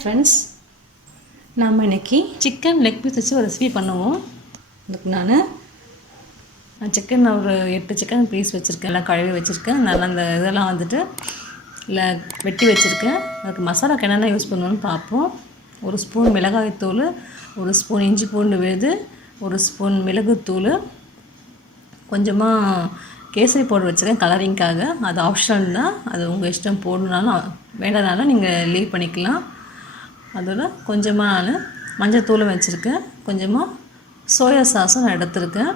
Friends, நாம் இன்றைக்கி chicken leg piece வச்சு ஒரு ரெசிபி பண்ணுவோம். அதுக்கு நான் சிக்கன் ஒரு 8 சிக்கன் பீஸ் வச்சுருக்கேன். எல்லாம் கழுவி வச்சுருக்கேன். நல்லா அந்த இதெல்லாம் இல்லை வெட்டி வச்சுருக்கேன். அதுக்கு மசாலாக்கு என்னென்ன யூஸ் பண்ணுவோன்னு பார்ப்போம். 1 ஸ்பூன் மிளகாய்த்தூள், 1 ஸ்பூன் இஞ்சி பூண்டு விழுது, 1 ஸ்பூன் மிளகுத்தூள், கொஞ்சமாக கேசரி பவுடர் வச்சுருக்கேன் கலரிங்காக. அது ஆப்ஷனல் தான், அது உங்கள் இஷ்டம். போடணுனாலும் வேண்டானாலும் நீங்கள் லீவ் பண்ணிக்கலாம். அதோட கொஞ்சமாக நான் மஞ்சள் தூளும் வச்சுருக்கேன். கொஞ்சமாக சோயா சாஸும் நான் எடுத்துருக்கேன்.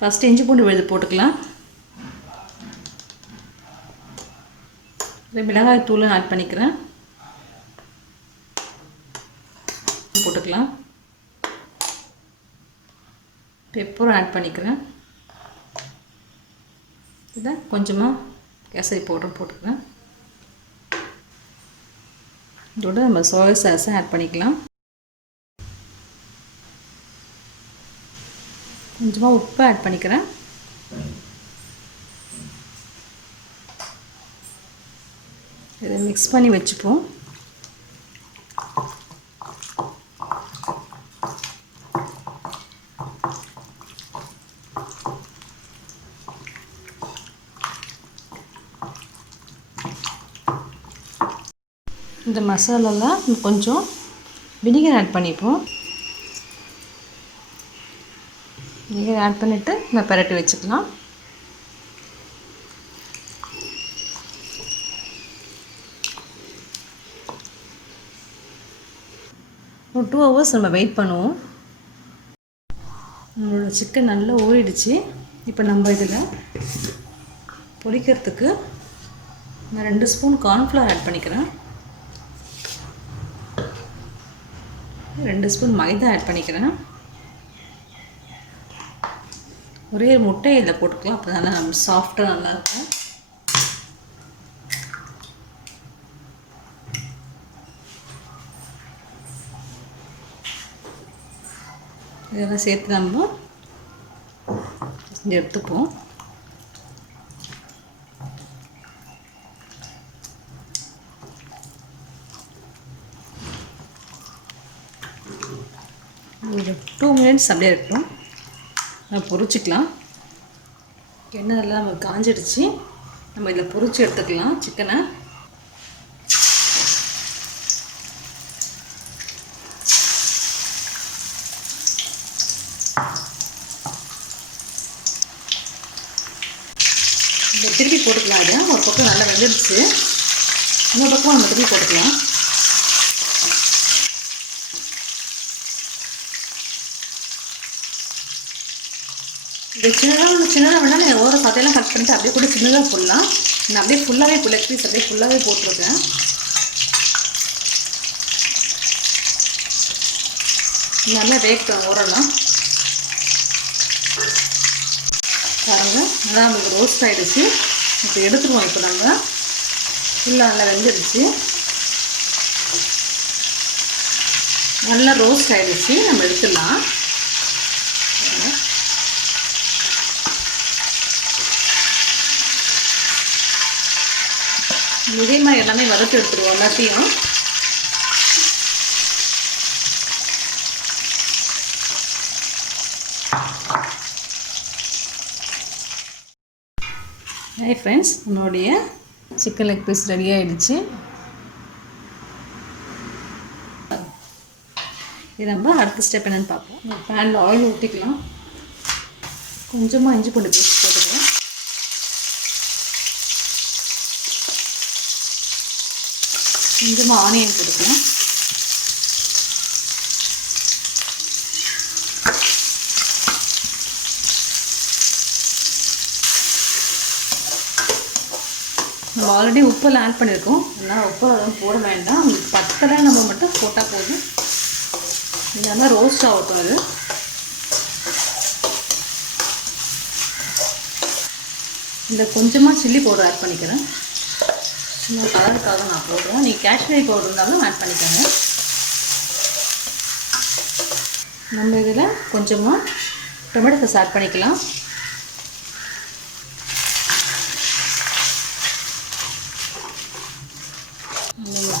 ஃபஸ்ட்டு இஞ்சி பூண்டு விழுது போட்டுக்கலாம். மிளகாய் தூளும் ஆட் பண்ணிக்கிறேன். போட்டுக்கலாம். பெப்பரும் ஆட் பண்ணிக்கிறேன். இதை கொஞ்சமாக கேசரி பவுடரும் போட்டுக்கிறேன். இதோட நம்ம சோயா சாஸை ஆட் பண்ணிக்கலாம். கொஞ்சமாக உப்பு ஆட் பண்ணிக்கிறேன். இதை மிக்ஸ் பண்ணி வச்சுப்போம். இந்த மசாலாலாம் கொஞ்சம் வினிகர் ஆட் பண்ணிப்போம். வினிகர் ஆட் பண்ணிவிட்டு நம்ம பரட்டி வச்சுக்கலாம். ஒரு 2 hours நம்ம வெயிட் பண்ணுவோம். நம்மளோட சிக்கன் நல்லா ஊறிடுச்சு. இப்போ நம்ம இதில் பொரிக்கிறதுக்கு நான் 2 ஸ்பூன் கார்ன்ஃப்ளவர் ஆட் பண்ணிக்கிறேன். 2 ஸ்பூன் மைதா ஆட் பண்ணிக்கிறேன். ஒரே முட்டை இதில் போட்டுக்கலாம். அப்போ நல்லா நம்ம சாஃப்டாக நல்லாயிருக்கும். இதெல்லாம் சேர்த்து நம்ம எடுத்துப்போம். ஒரு 2 minutes அப்படியே இருக்கட்டும். நம்ம பொரிச்சிக்கலாம். எண்ணெய் எல்லாம் நம்ம காஞ்சிடுச்சு. நம்ம இதில் பொரிச்சு எடுத்துக்கலாம் சிக்கனை. இந்த திருப்பி போட்டுக்கலாம். அது ஒரு பக்கம் நல்லா வெந்துடுச்சு. இன்னொரு பக்கம் நம்ம திருப்பி போட்டுக்கலாம். இது சின்னதாக வேணால் நீங்கள் ஓர சாத்தையெல்லாம் கட் பண்ணிவிட்டு அப்படியே கூட சின்னதாக போடலாம். நான் அப்படியே ஃபுல்லாகவே லெக் பீஸ் அப்படியே ஃபுல்லாகவே போட்டிருக்கேன். நல்லா வேகட்டும் ஓரெல்லாம். பாருங்கள், நல்லா நம்மளுக்கு ரோஸ்ட் ஆகிடுச்சு. இப்போ எடுத்துருவோம். இப்போ நம்ம ஃபுல்லாக நல்லா வெந்துடுச்சு. நல்லா ரோஸ்ட் ஆகிடுச்சு. நம்ம எடுத்துடலாம். இதே மாதிரி எல்லாமே வறுத்து எடுத்துருவோம் எல்லாத்தையும். ஹாய் ஃப்ரெண்ட்ஸ், நம்மளுடைய சிக்கன் லெக் பீஸ் ரெடி ஆகிடுச்சு. இது நம்ம அடுத்த ஸ்டெப் என்னென்னு பார்ப்போம். பேனில் ஆயில் ஊற்றிக்கலாம். கொஞ்சமாக இஞ்சி பூண்டு பேஸ்ட் போட்டுக்கலாம். கொஞ்சமாக ஆனியன் போட்டுக்கலாம். நம்ம ஆல்ரெடி உப்பெல்லாம் ஆட் பண்ணியிருக்கோம். அதனால் உப்பு அதெல்லாம் போட வேண்டாம். பத்தலை நம்ம மட்டும் போட்டால் போதும். நல்லா ரோஸ்ட் ஆகட்டும். அது இந்த கொஞ்சமாக சில்லி பவுடர் ஆட் பண்ணிக்கிறேன். இன்னும் கலருக்காக நான் போடுறேன். நீங்கள் காஷ்மீரி பவுடர் இருந்தாலும் ஆட் பண்ணிக்கோங்க. நம்ம இதில் கொஞ்சமாக டொமேட்டோ சாஸ் ஆட் பண்ணிக்கலாம்.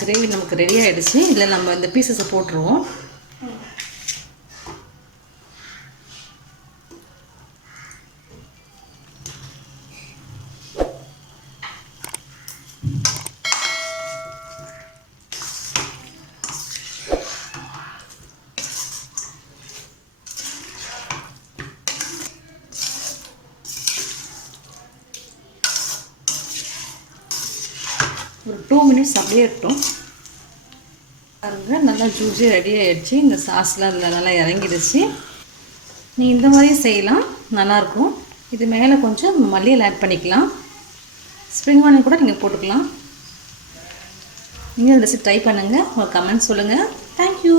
கிரேவி நமக்கு ரெடி ஆகிடுச்சு. இதில் நம்ம இந்த பீசஸை போட்டுருவோம். ஒரு 2 மினிட்ஸ் அப்படியே இருக்கட்டும். பாருங்க, நல்லா ஜூஸி ரெடி ஆகிடுச்சு. இந்த சாஸ்லாம் அதில் நல்லா இறங்கிடுச்சு. நீ இந்த மாதிரியும் செய்யலாம், நல்லாயிருக்கும். இது மேலே கொஞ்சம் மல்லியில் ஆட் பண்ணிக்கலாம். ஸ்ப்ரிங் ஆனியன் கூட நீங்கள் போட்டுக்கலாம். நீங்கள் இந்த ரெசிபி ட்ரை பண்ணுங்கள். உங்கள் கமெண்ட் சொல்லுங்கள். தேங்க்யூ.